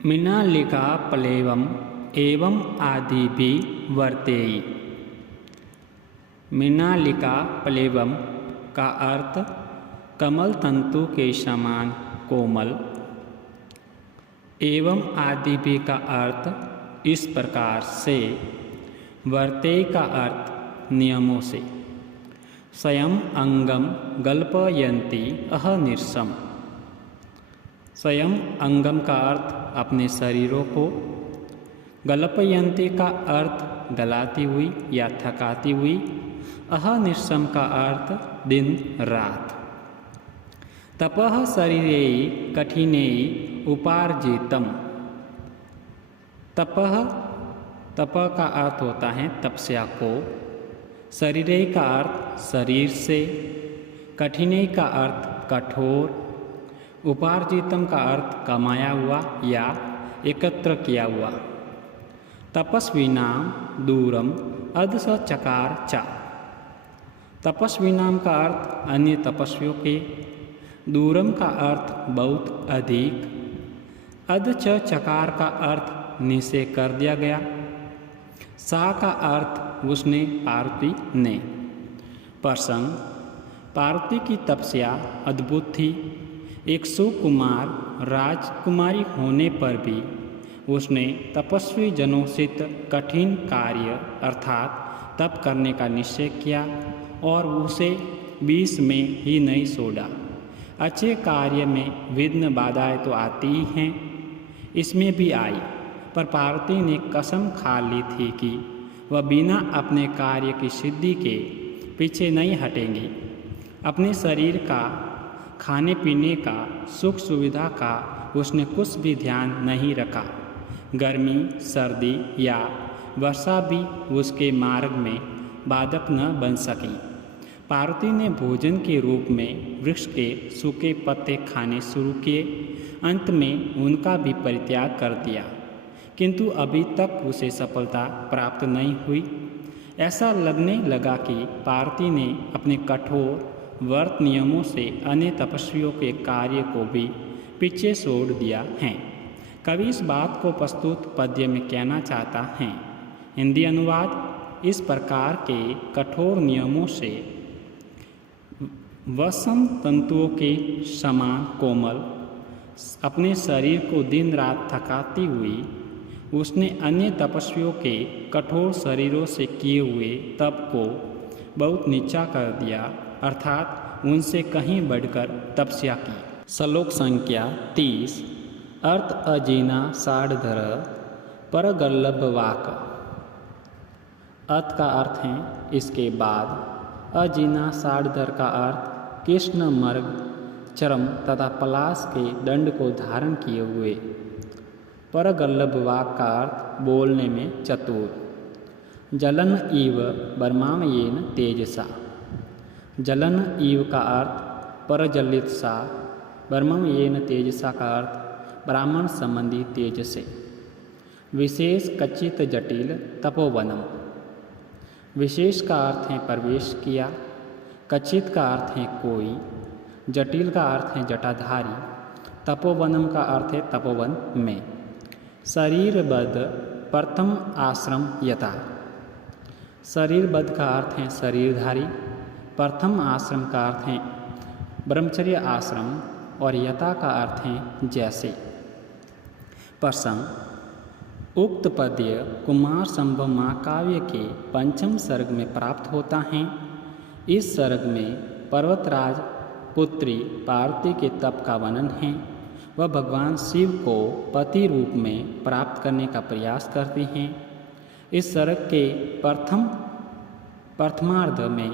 मृणालिका प्लेवम एवं आदि भी वर्तेयि। मृणालिका प्लेवम का अर्थ कमल तंतु के समान कोमल, एवं आदि भी का अर्थ इस प्रकार से, वर्तेयि का अर्थ नियमों से। स्वयं अंगम गल्पयन्ति अहर्निशम्। स्वयं अंगम का अर्थ अपने शरीरों को, गल्पयन्ति का अर्थ गलाती हुई या थकाती हुई, अहर्निशम् का अर्थ दिन रात। तपः शरीरेहि कठिनेहि उपार्जितम्। तपः का अर्थ होता है तपस्या को, शरीरेहि का अर्थ शरीर से, कठिनेहि का अर्थ कठोर, उपार्जितम का अर्थ कमाया हुआ या एकत्र किया हुआ। तपस्विनाम दूरम अध स चकार च। तपस्विनाम का अर्थ अन्य तपस्वियों के, दूरम का अर्थ बहुत अधिक, अध च चकार का अर्थ निषेध कर दिया गया, सा का अर्थ उसने पार्वती ने। प्रसंग, पार्वती की तपस्या अद्भुत थी। एक सुकुमार राजकुमारी होने पर भी उसने तपस्वी जनों से कठिन कार्य अर्थात तप करने का निश्चय किया और उसे 20 में ही नहीं छोड़ा। अच्छे कार्य में विघ्न बाधाएं तो आती ही हैं, इसमें भी आई, पर पार्वती ने कसम खा ली थी कि वह बिना अपने कार्य की सिद्धि के पीछे नहीं हटेंगी। अपने शरीर का, खाने पीने का, सुख सुविधा का उसने कुछ भी ध्यान नहीं रखा। गर्मी, सर्दी या वर्षा भी उसके मार्ग में बाधक न बन सकी। पार्वती ने भोजन के रूप में वृक्ष के सूखे पत्ते खाने शुरू किए। अंत में उनका भी परित्याग कर दिया, किंतु अभी तक उसे सफलता प्राप्त नहीं हुई। ऐसा लगने लगा कि पार्वती ने अपने कठोर व्रत नियमों से अन्य तपस्वियों के कार्य को भी पीछे छोड़ दिया है। कवि इस बात को प्रस्तुत पद्य में कहना चाहता है। हिंदी अनुवाद, इस प्रकार के कठोर नियमों से वसम तंतुओं के समान कोमल, अपने शरीर को दिन रात थकाती हुई, उसने अन्य तपस्वियों के कठोर शरीरों से किए हुए तप को बहुत नीचा कर दिया, अर्थात उनसे कहीं बढ़कर तपस्या की। श्लोक संख्या 30। अर्थ अजीना साढ़धर परगल्लभ वाक। अर्थ का अर्थ है इसके बाद। अजीना साढ़धर का अर्थ कृष्ण मर्ग, चरम तथा पलाश के दंड को धारण किए हुए। परगल्लभ वाक का अर्थ बोलने में चतुर। जलन इव बर्मामयेन तेजसा। जलन इव का अर्थ परजलित सा, बर्ममयेन तेजसा का अर्थ ब्राह्मण संबंधी तेज से। विशेष कचित जटिल तपोवनम। विशेष का अर्थ है प्रवेश किया, कचित का अर्थ है कोई, जटिल का अर्थ है जटाधारी, तपोवनम का अर्थ है तपोवन में। शरीरबद्ध प्रथम आश्रम यथा। शरीरबद्ध का अर्थ है शरीरधारी, प्रथम आश्रम का अर्थ है ब्रह्मचर्य आश्रम और यथा का अर्थ है जैसे। प्रसंग, उक्त पद्य कुमार संभव महाकाव्य के पंचम सर्ग में प्राप्त होता है। इस सर्ग में पर्वतराज पुत्री पार्वती के तप का वर्णन है। वह भगवान शिव को पति रूप में प्राप्त करने का प्रयास करती हैं। इस सर्ग के प्रथमार्ध में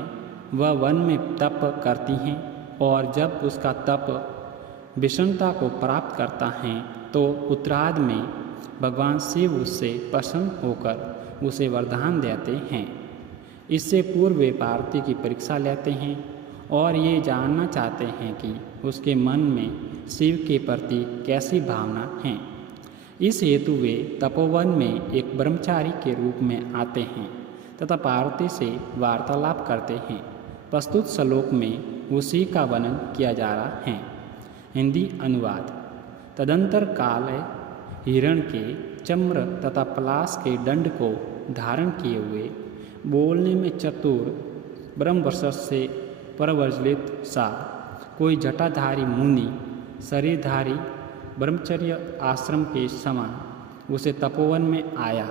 वह वन में तप करती हैं और जब उसका तप विषमता को प्राप्त करता है तो उत्तरार्ध में भगवान शिव उससे प्रसन्न होकर उसे वरदान देते हैं। इससे पूर्व वे पार्वती की परीक्षा लेते हैं और ये जानना चाहते हैं कि उसके मन में शिव के प्रति कैसी भावना है। इस हेतु वे तपोवन में एक ब्रह्मचारी के रूप में आते हैं तथा पार्वती से वार्तालाप करते हैं। प्रस्तुत श्लोक में उसी का वर्णन किया जा रहा है। हिंदी अनुवाद। तदंतर काल हिरण के चम्र तथा पलाश के दंड को धारण किए हुए, बोलने में चतुर, ब्रह्मवर्चस्व से परवर्जित सा कोई जटाधारी मुनि शरीरधारी ब्रह्मचर्य आश्रम के समान उसे तपोवन में आया।